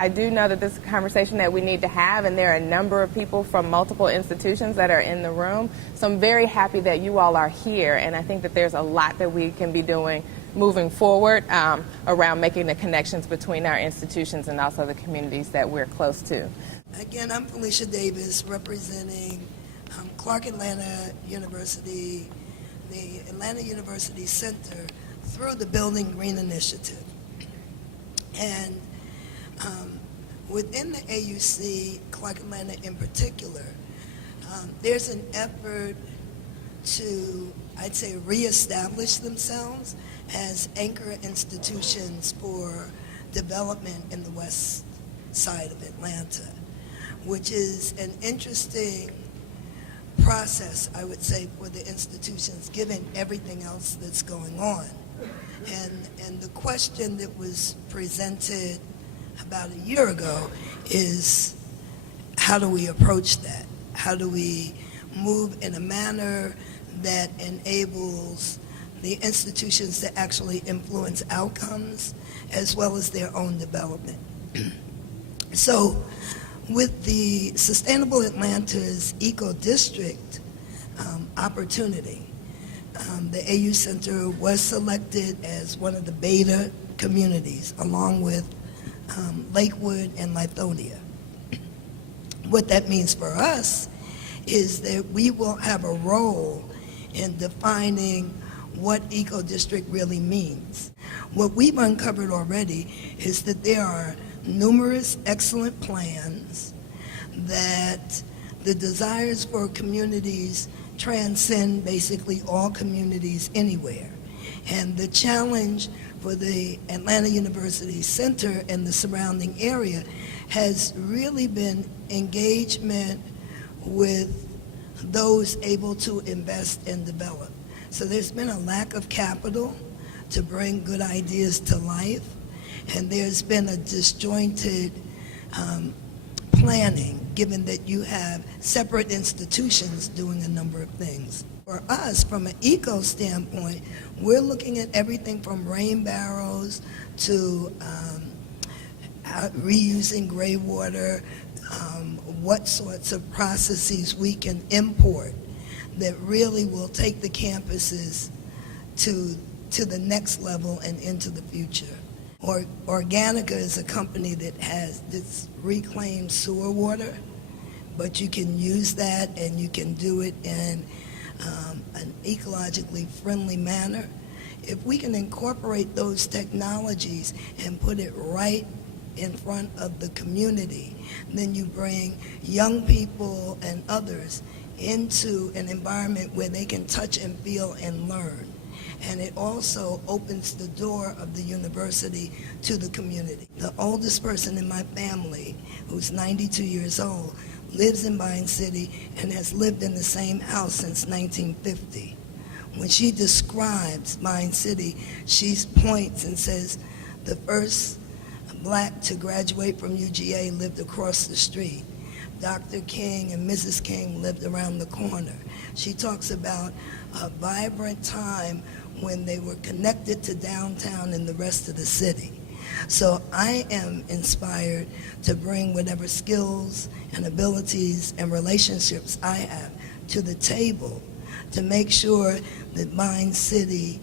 I do know that this is a conversation that we need to have, and there are a number of people from multiple institutions that are in the room. So I'm very happy that you all are here, and I think that there's a lot that we can be doing moving forward around making the connections between our institutions and also the communities that we're close to. Again, I'm Felicia Davis, representing Clark Atlanta University, the Atlanta University Center, through the Building Green Initiative. And within the AUC, Clark Atlanta in particular, there's an effort to, I'd say, reestablish themselves as anchor institutions for development in the west side of Atlanta, which is an interesting process, I would say, for the institutions, given everything else that's going on. And the question that was presented about a year ago is, how do we approach that? How do we move in a manner that enables the institutions to actually influence outcomes as well as their own development? So with the Sustainable Atlanta's Eco District opportunity, the AU Center was selected as one of the beta communities, along with Lakewood and Lithonia. What that means for us is that we will have a role in defining what Eco District really means. What we've uncovered already is that there are numerous excellent plans, that the desires for communities transcend basically all communities anywhere. And the challenge for the Atlanta University Center and the surrounding area has really been engagement with those able to invest and develop. So there's been a lack of capital to bring good ideas to life, and there's been a disjointed planning, given that you have separate institutions doing a number of things. For us, from an eco standpoint, we're looking at everything from rain barrels to reusing gray water, what sorts of processes we can import that really will take the campuses to the next level and into the future. Organica is a company that has this reclaimed sewer water, but you can use that and you can do it in an ecologically friendly manner. If we can incorporate those technologies and put it right in front of the community, then you bring young people and others into an environment where they can touch and feel and learn. And it also opens the door of the university to the community. The oldest person in my family, who's 92 years old, lives in Vine City and has lived in the same house since 1950. When she describes Vine City, she points and says, the first black to graduate from UGA lived across the street. Dr. King and Mrs. King lived around the corner. She talks about a vibrant time when they were connected to downtown and the rest of the city. So I am inspired to bring whatever skills and abilities and relationships I have to the table to make sure that Vine City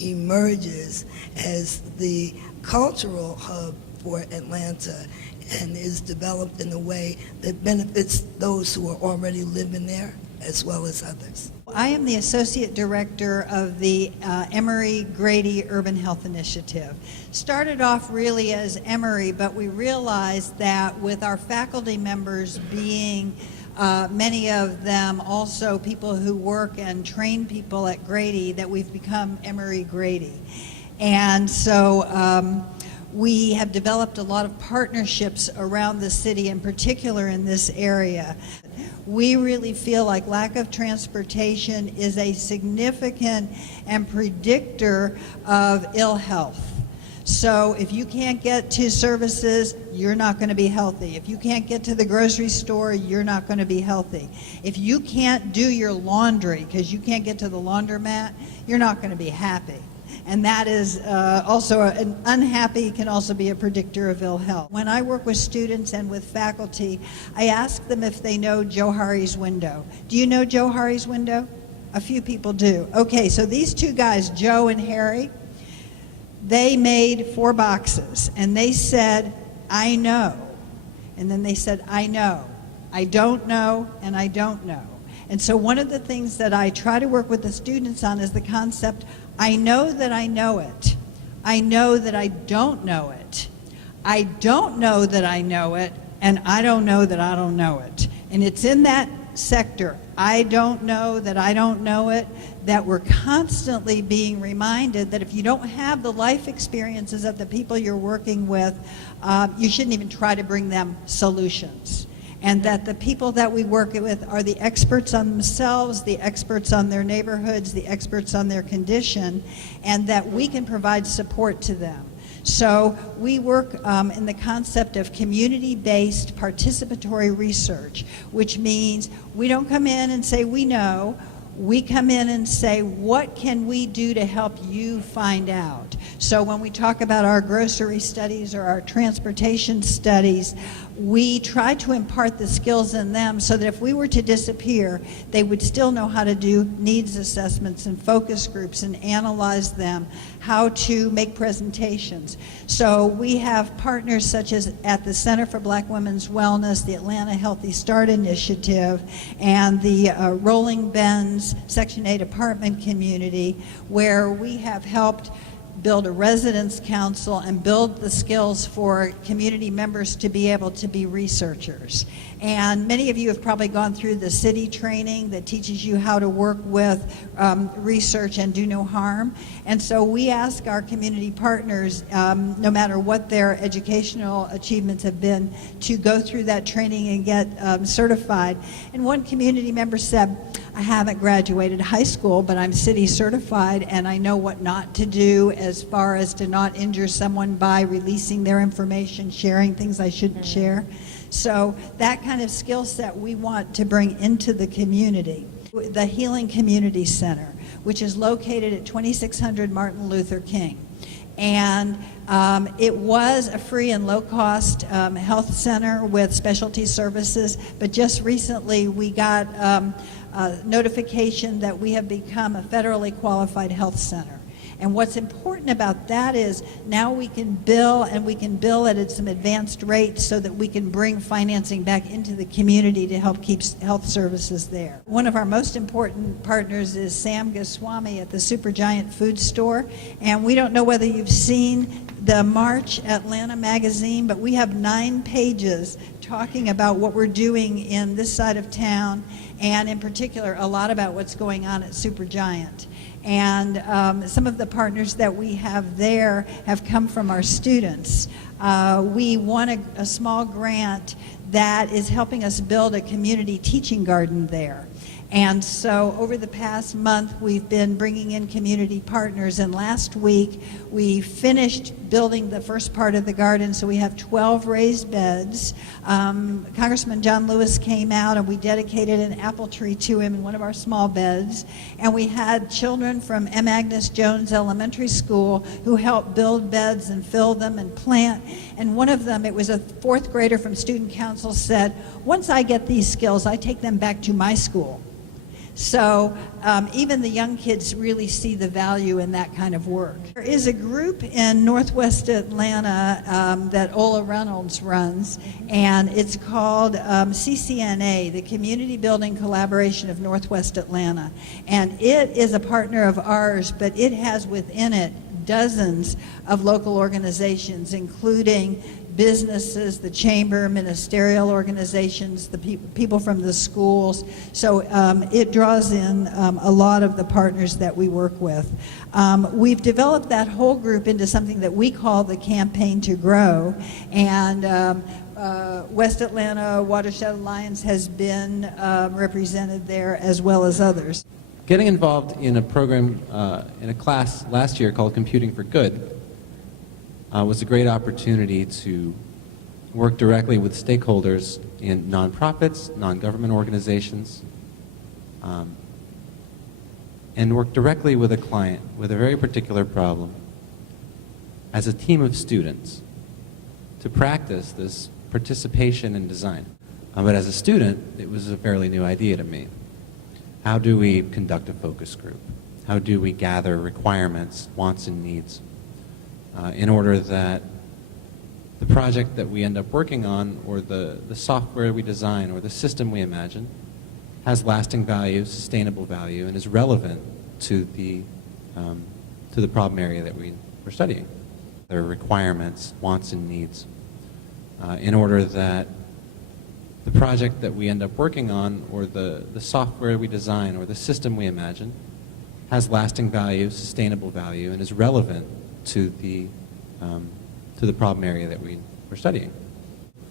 emerges as the cultural hub for Atlanta and is developed in a way that benefits those who are already living there as well as others. I am the Associate Director of the Emory Grady Urban Health Initiative. Started off really as Emory, but we realized that with our faculty members being many of them also people who work and train people at Grady, that we've become Emory Grady. And so we have developed a lot of partnerships around the city, in particular in this area. We really feel like lack of transportation is a significant and predictor of ill health. So if you can't get to services, you're not going to be healthy. If you can't get to the grocery store, you're not going to be healthy. If you can't do your laundry because you can't get to the laundromat, you're not going to be happy. And that is also an unhappy can also be a predictor of ill health. When I work with students and with faculty, I ask them if they know Johari's window. Do you know Johari's window? A few people do. Okay, so these two guys, Joe and Harry, they made 4 boxes, and they said, I know. And then they said, I know. I don't know, and I don't know. And so one of the things that I try to work with the students on is the concept, I know that I know it. I know that I don't know it. I don't know that I know it, and I don't know that I don't know it. And it's in that sector, I don't know that I don't know it, that we're constantly being reminded that if you don't have the life experiences of the people you're working with, you shouldn't even try to bring them solutions. And that the people that we work with are the experts on themselves, the experts on their neighborhoods, the experts on their condition, and that we can provide support to them. So we work in the concept of community-based participatory research, which means we don't come in and say we know. We come in and say, what can we do to help you find out? So when we talk about our grocery studies or our transportation studies, we try to impart the skills in them so that if we were to disappear, they would still know how to do needs assessments and focus groups and analyze them, how to make presentations. So we have partners such as at the Center for Black Women's Wellness, the Atlanta Healthy Start Initiative, and the Rolling Bends Section 8 apartment community, where we have helped build a residence council and build the skills for community members to be able to be researchers. And many of you have probably gone through the city training that teaches you how to work with research and do no harm. And so we ask our community partners, no matter what their educational achievements have been, to go through that training and get certified. And one community member said, I haven't graduated high school, but I'm city certified and I know what not to do as far as to not injure someone by releasing their information, sharing things I shouldn't share. So that kind of skill set we want to bring into the community. The Healing Community Center, which is located at 2600 Martin Luther King. And it was a free and low-cost health center with specialty services, but just recently we got notification that we have become a federally qualified health center. And what's important about that is now we can bill, and we can bill at some advanced rates so that we can bring financing back into the community to help keep health services there. One of our most important partners is Sam Goswami at the Supergiant Food Store. And we don't know whether you've seen the March Atlanta magazine, but we have 9 pages talking about what we're doing in this side of town, and in particular a lot about what's going on at Supergiant. And some of the partners that we have there have come from our students. We won a small grant that is helping us build a community teaching garden there. And so over the past month, we've been bringing in community partners, and last week we finished building the first part of the garden, so we have 12 raised beds. Congressman John Lewis came out and we dedicated an apple tree to him in one of our small beds, and we had children from M. Agnes Jones Elementary School who helped build beds and fill them and plant. And one of them, it was a 4th grader from Student Council, said, once I get these skills, I take them back to my school. So even the young kids really see the value in that kind of work. There is a group in Northwest Atlanta that Ola Reynolds runs, and it's called CCNA, the Community Building Collaboration of Northwest Atlanta. And it is a partner of ours, but it has within it dozens of local organizations, including businesses, the chamber, ministerial organizations, the people from the schools. So it draws in a lot of the partners that we work with. We've developed that whole group into something that we call the Campaign to Grow, and West Atlanta Watershed Alliance has been represented there, as well as others. Getting involved in a program, in a class last year called Computing for Good, was a great opportunity to work directly with stakeholders in nonprofits, non-government organizations, and work directly with a client with a very particular problem as a team of students to practice this participation in design. But as a student, it was a fairly new idea to me. How do we conduct a focus group? How do we gather requirements, wants, and needs in order that the project that we end up working on, or the software we design, or the system we imagine, has lasting value, sustainable value, and is relevant to the problem area that we're studying? There are requirements, wants, and needs in order that the project that we end up working on, or the software we design, or the system we imagine, has lasting value, sustainable value, and is relevant to the problem area that we're studying.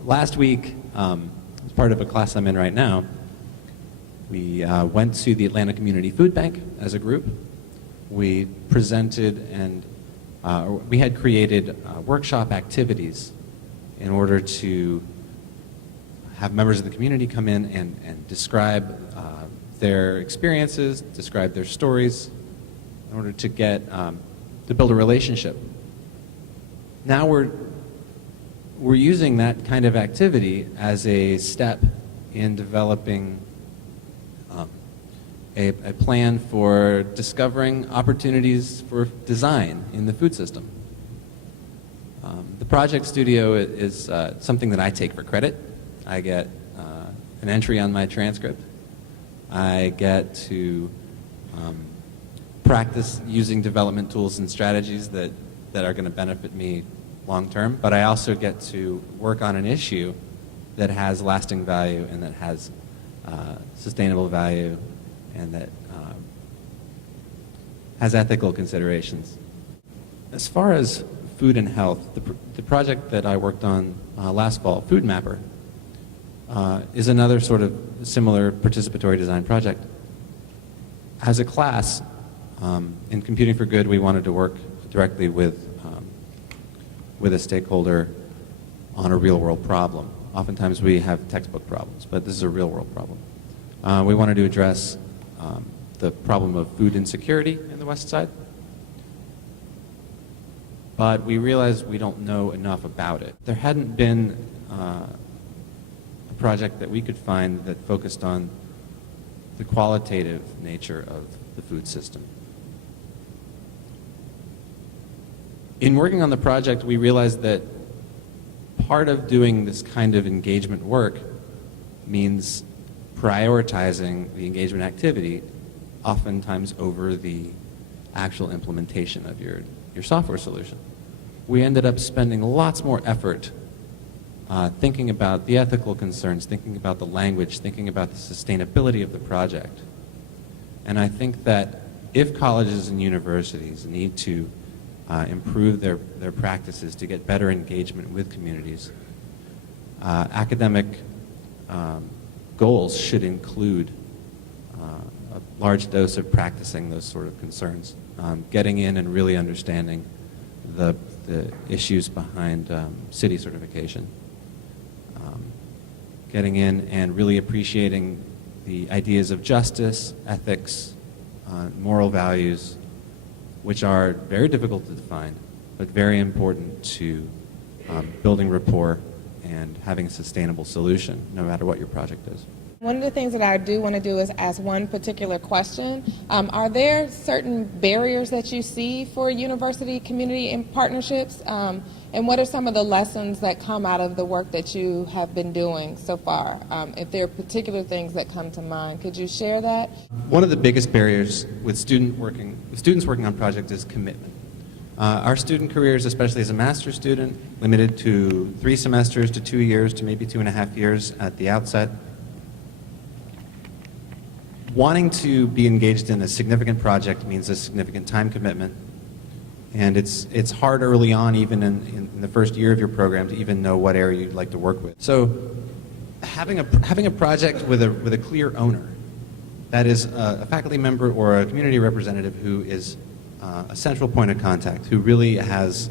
Last week, as part of a class I'm in right now, we went to the Atlanta Community Food Bank as a group. We presented and we had created workshop activities in order to have members of the community come in and describe their experiences, describe their stories, in order to get to build a relationship. Now we're using that kind of activity as a step in developing a plan for discovering opportunities for design in the food system. The project studio is something that I take for credit. I get an entry on my transcript. I get to practice using development tools and strategies that are going to benefit me long term, but I also get to work on an issue that has lasting value and that has sustainable value and that has ethical considerations. As far as food and health, the project that I worked on last fall, Food Mapper, is another sort of similar participatory design project. As a class, in Computing for Good, we wanted to work directly with a stakeholder on a real-world problem. Oftentimes we have textbook problems, but this is a real-world problem. We wanted to address the problem of food insecurity in the West Side, but we realized we don't know enough about it. There hadn't been a project that we could find that focused on the qualitative nature of the food system. In working on the project, we realized that part of doing this kind of engagement work means prioritizing the engagement activity oftentimes over the actual implementation of your software solution. We ended up spending lots more effort thinking about the ethical concerns, thinking about the language, thinking about the sustainability of the project. And I think that if colleges and universities need to improve their practices to get better engagement with communities, academic goals should include a large dose of practicing those sort of concerns, getting in and really understanding the issues behind city certification, getting in and really appreciating the ideas of justice, ethics, moral values, which are very difficult to define, but very important to building rapport and having a sustainable solution, no matter what your project is. One of the things that I do want to do is ask one particular question. Are there certain barriers that you see for university community and partnerships? And what are some of the lessons that come out of the work that you have been doing so far? If there are particular things that come to mind, could you share that? One of the biggest barriers with students working on projects is commitment. Our student careers, especially as a master's student, limited to 3 semesters to 2 years to maybe 2.5 years at the outset. Wanting to be engaged in a significant project means a significant time commitment, and it's hard early on, even in the first year of your program, to even know what area you'd like to work with. So having a project with a clear owner, that is a faculty member or a community representative who is a central point of contact, who really has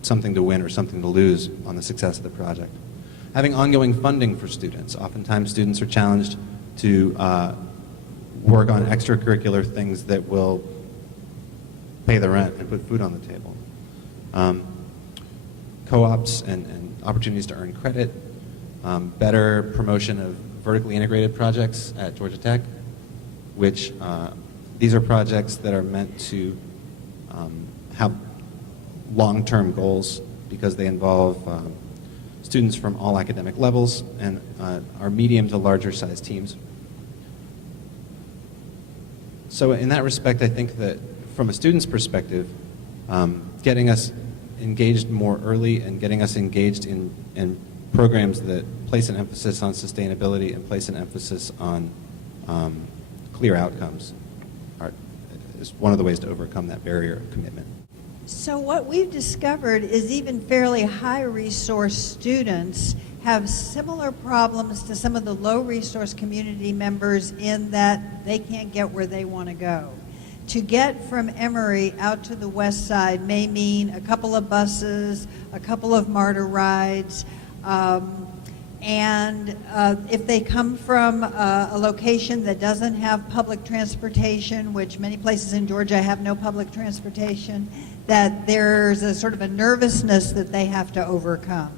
something to win or something to lose on the success of the project. Having ongoing funding for students. Oftentimes students are challenged to work on extracurricular things that will pay the rent and put food on the table. Co-ops and opportunities to earn credit, better promotion of vertically integrated projects at Georgia Tech, which these are projects that are meant to have long-term goals because they involve students from all academic levels and are medium to larger size teams. So in that respect, I think that from a student's perspective, getting us engaged more early and getting us engaged in programs that place an emphasis on sustainability and place an emphasis on clear outcomes is one of the ways to overcome that barrier of commitment. So what we've discovered is even fairly high resource students have similar problems to some of the low resource community members in that they can't get where they want to go. To get from Emory out to the west side may mean a couple of buses, a couple of MARTA rides, and if they come from a location that doesn't have public transportation, which many places in Georgia have no public transportation, that there's a sort of a nervousness that they have to overcome.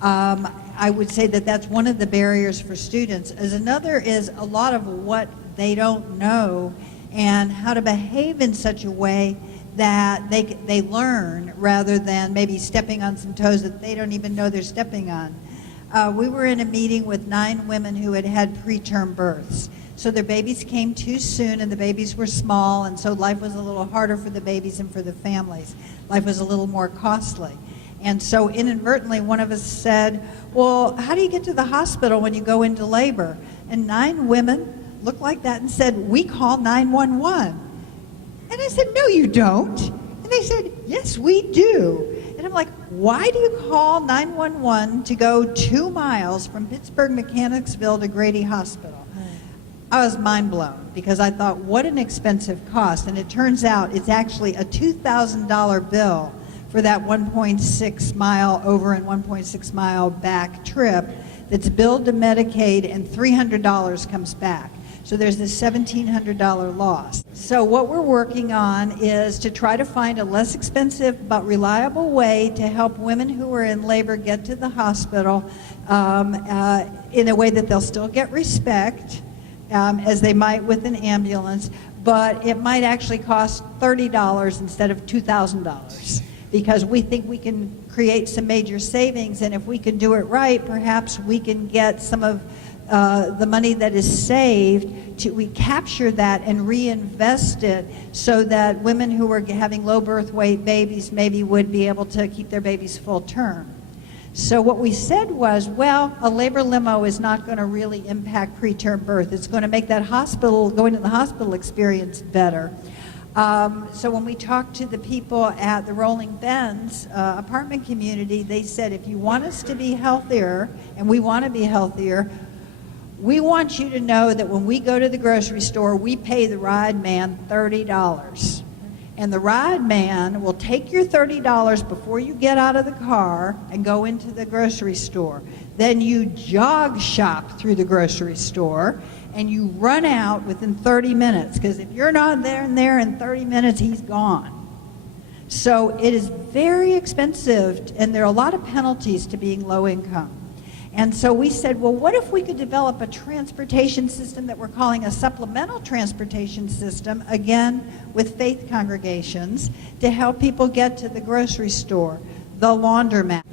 I would say that that's one of the barriers for students. As another is a lot of what they don't know and how to behave in such a way that they learn rather than maybe stepping on some toes that they don't even know they're stepping on. We were in a meeting with 9 women who had had preterm births. So their babies came too soon and the babies were small, and so life was a little harder for the babies and for the families. Life was a little more costly. And so inadvertently one of us said, well, how do you get to the hospital when you go into labor? And 9 women looked like that and said, we call 911. And I said, no, you don't. And they said, yes, we do. And I'm like, why do you call 911 to go 2 miles from Pittsburgh Mechanicsville to Grady Hospital? I was mind blown because I thought, what an expensive cost. And it turns out it's actually a $2,000 bill for that 1.6 mile over and 1.6 mile back trip that's billed to Medicaid, and $300 comes back. So there's this $1,700 loss. So what we're working on is to try to find a less expensive but reliable way to help women who are in labor get to the hospital in a way that they'll still get respect, as they might with an ambulance, but it might actually cost $30 instead of $2,000 because we think we can create some major savings, and if we can do it right, perhaps we can get some of the money that is saved, we capture that and reinvest it so that women who are having low birth weight babies maybe would be able to keep their babies full term. So what we said was, well, a labor limo is not going to really impact preterm birth. It's going to make that going to the hospital experience better. So when we talked to the people at the Rolling Bends apartment community, they said, if you want us to be healthier, and we want to be healthier, we want you to know that when we go to the grocery store, we pay the ride man $30. And the ride man will take your $30 before you get out of the car and go into the grocery store. Then you jog shop through the grocery store and you run out within 30 minutes, because if you're not there in 30 minutes, he's gone. So it is very expensive, and there are a lot of penalties to being low income. And so we said, well, what if we could develop a transportation system that we're calling a supplemental transportation system, again, with faith congregations, to help people get to the grocery store, the laundromat.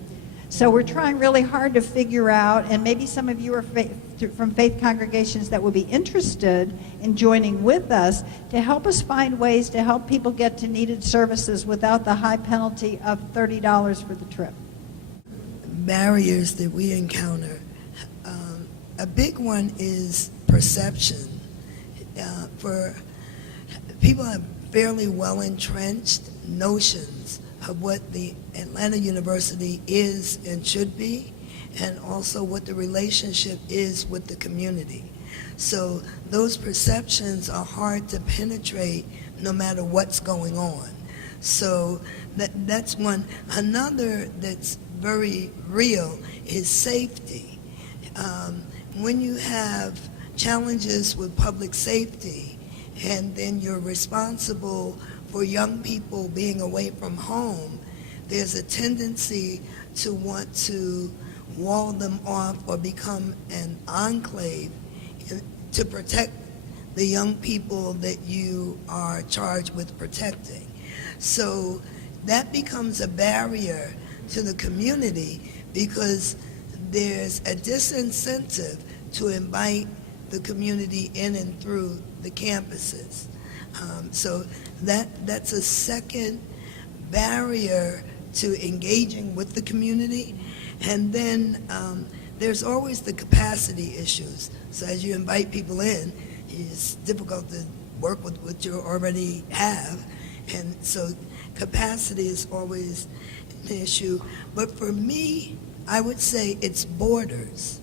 So we're trying really hard to figure out, and maybe some of you are from faith congregations that would be interested in joining with us, to help us find ways to help people get to needed services without the high penalty of $30 for the trip. Barriers that we encounter. A big one is perception. For people have fairly well entrenched notions of what the Atlanta University is and should be, and also what the relationship is with the community. So those perceptions are hard to penetrate no matter what's going on. So that's one. Another that's very real is safety. When you have challenges with public safety, and then you're responsible for young people being away from home, there's a tendency to want to wall them off or become an enclave to protect the young people that you are charged with protecting. So that becomes a barrier to the community because there's a disincentive to invite the community in and through the campuses. So that's a second barrier to engaging with the community. And then there's always the capacity issues. So as you invite people in, it's difficult to work with what you already have. And so capacity is always an issue. But for me, I would say it's borders.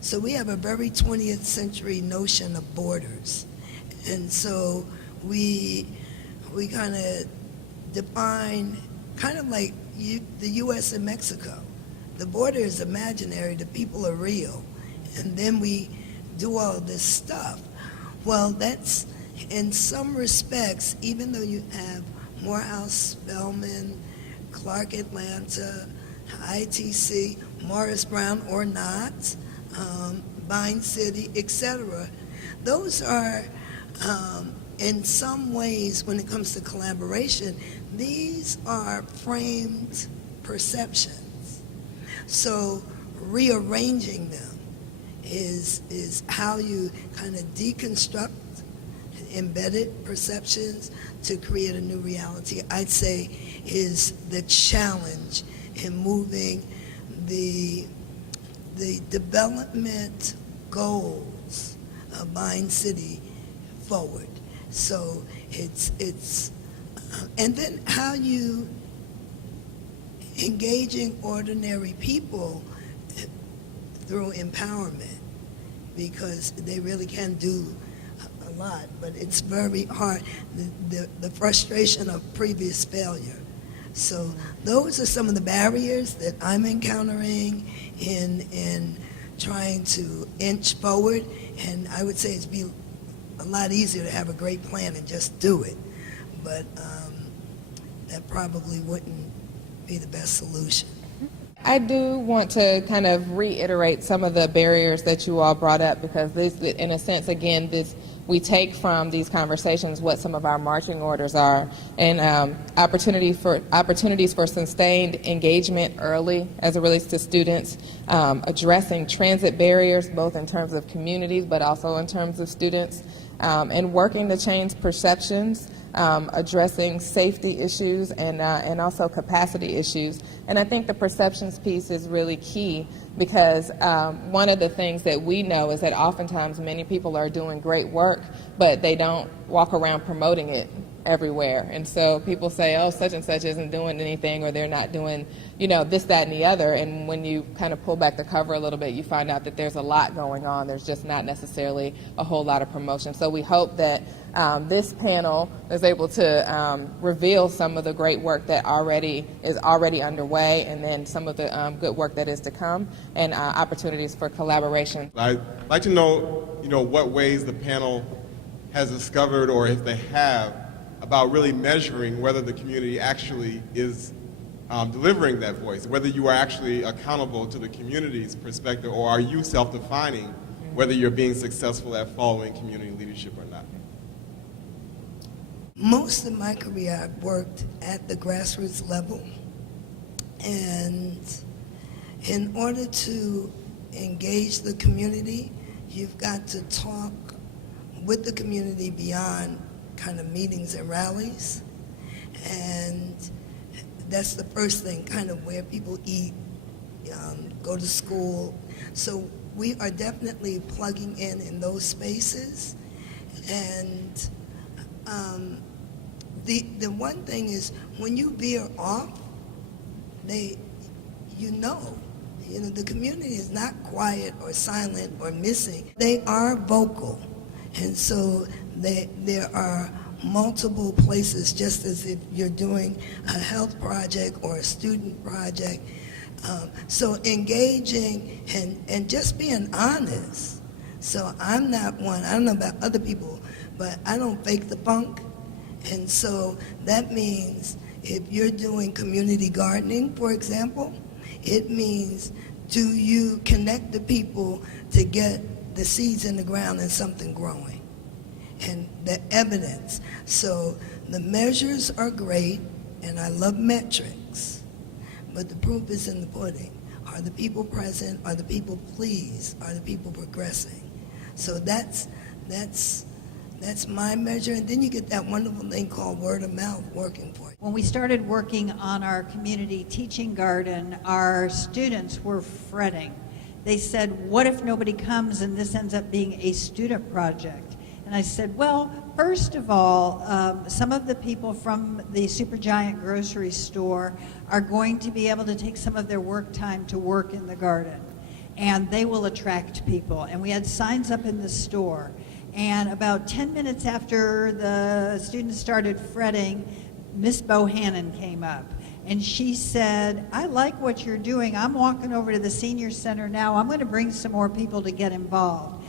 So we have a very 20th century notion of borders. And so we kind of define, kind of like the U.S. and Mexico. The border is imaginary, the people are real. And then we do all this stuff. Well, that's, in some respects, even though you have Morehouse, Spelman, Clark Atlanta, ITC, Morris Brown or not, Vine City, etc., those are, in some ways, when it comes to collaboration, these are framed perceptions. So rearranging them is how you kind of deconstruct embedded perceptions to create a new reality, I'd say, is the challenge in moving the development goals of Vine City forward. So it's and then how you engaging ordinary people through empowerment, because they really can do a lot, but it's very hard, the frustration of previous failure. So those are some of the barriers that I'm encountering in trying to inch forward, and I would say it'd be a lot easier to have a great plan and just do it, but that probably wouldn't be the best solution. I do want to kind of reiterate some of the barriers that you all brought up, because this, in a sense, again, we take from these conversations what some of our marching orders are, and opportunities for sustained engagement early as it relates to students, addressing transit barriers both in terms of communities but also in terms of students, and working to change perceptions, addressing safety issues and also capacity issues. And I think the perceptions piece is really key, because one of the things that we know is that oftentimes many people are doing great work, but they don't walk around promoting it everywhere. And so people say, oh, such and such isn't doing anything, or they're not doing, this, that, and the other. And when you kind of pull back the cover a little bit, you find out that there's a lot going on. There's just not necessarily a whole lot of promotion. So we hope that this panel is able to reveal some of the great work that is already underway, and then some of the good work that is to come, and opportunities for collaboration. I'd like to know, what ways the panel has discovered, or if they have, about really measuring whether the community actually is delivering that voice, whether you are actually accountable to the community's perspective, or are you self-defining whether you're being successful at following community leadership or not? Most of my career I've worked at the grassroots level, and in order to engage the community, you've got to talk with the community beyond kind of meetings and rallies, and that's the first thing, kind of where people eat, go to school. So we are definitely plugging in those spaces, and the one thing is, when you veer off, the community is not quiet or silent or missing. They are vocal, and so there are multiple places, just as if you're doing a health project or a student project. So engaging and just being honest. So I'm not one, I don't know about other people, but I don't fake the funk. And so that means if you're doing community gardening, for example, it means, do you connect the people to get the seeds in the ground and something growing? And the evidence. So the measures are great, and I love metrics, but the proof is in the pudding. Are the people present? Are the people pleased? Are the people progressing? So that's my measure. And then you get that wonderful thing called word of mouth working for you. When we started working on our community teaching garden, our students were fretting. They said, what if nobody comes and this ends up being a student project? And I said, well, first of all, some of the people from the Supergiant grocery store are going to be able to take some of their work time to work in the garden, and they will attract people. And we had signs up in the store. And about 10 minutes after the students started fretting, Miss Bohannon came up. And she said, I like what you're doing. I'm walking over to the senior center now. I'm going to bring some more people to get involved.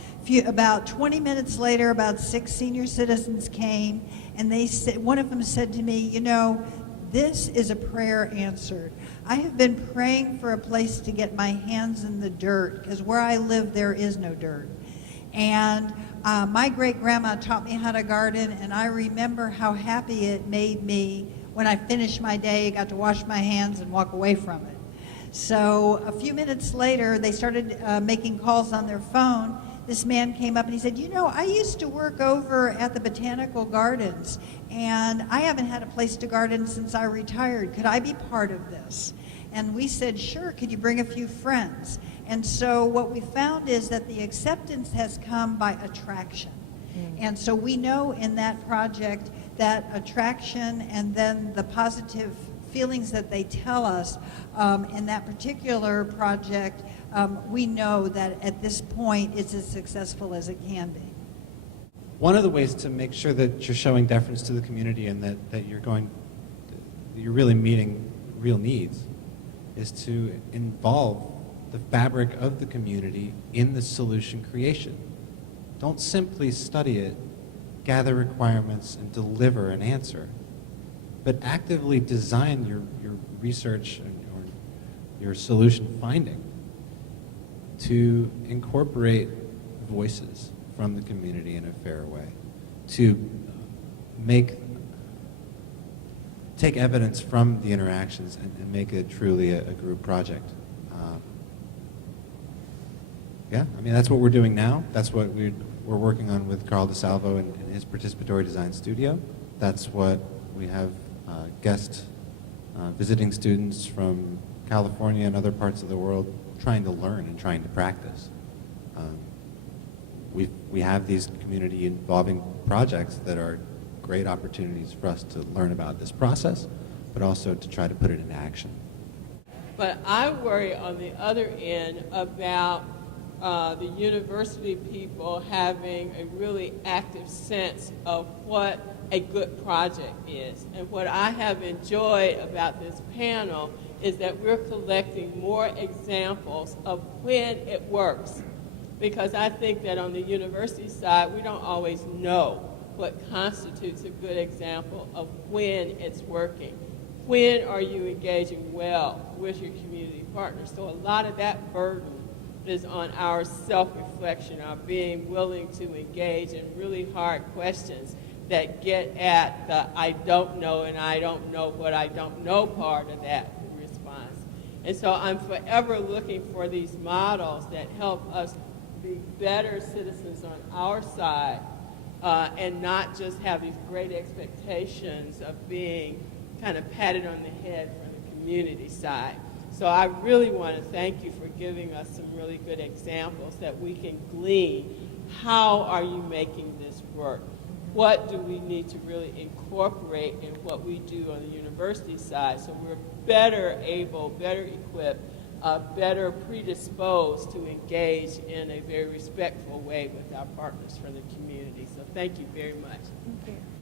About 20 minutes later, about 6 senior citizens came, and they said, one of them said to me, you know, this is a prayer answered. I have been praying for a place to get my hands in the dirt, because where I live, there is no dirt. And my great-grandma taught me how to garden, and I remember how happy it made me when I finished my day, got to wash my hands and walk away from it. So a few minutes later, they started making calls on their phone. This man came up and he said, you know, I used to work over at the Botanical Gardens, and I haven't had a place to garden since I retired. Could I be part of this? And we said, sure, could you bring a few friends? And so what we found is that the acceptance has come by attraction. And so we know in that project that attraction and then the positive feelings that they tell us in that particular project, we know that at this point it's as successful as it can be. One of the ways to make sure that you're showing deference to the community and that you're really meeting real needs is to involve the fabric of the community in the solution creation. Don't simply study it, gather requirements, and deliver an answer, but actively design your research or your solution finding to incorporate voices from the community in a fair way, to take evidence from the interactions and make it truly a group project. Yeah, I mean, that's what we're doing now. That's what we're working on with Carl DeSalvo and his participatory design studio. That's what we have guest visiting students from California and other parts of the world trying to learn and trying to practice. We have these community involving projects that are great opportunities for us to learn about this process, but also to try to put it into action. But I worry on the other end about the university people having a really active sense of what a good project is. And what I have enjoyed about this panel is that we're collecting more examples of when it works. Because I think that on the university side, we don't always know what constitutes a good example of when it's working. When are you engaging well with your community partners? So a lot of that burden is on our self-reflection, our being willing to engage in really hard questions that get at the I don't know and I don't know what I don't know part of that response. And so I'm forever looking for these models that help us be better citizens on our side and not just have these great expectations of being kind of patted on the head from the community side. So I really want to thank you for giving us some really good examples that we can glean. How are you making this work? What do we need to really incorporate in what we do on the university side so we're better able, better equipped, better predisposed to engage in a very respectful way with our partners from the community. So thank you very much. Thank you.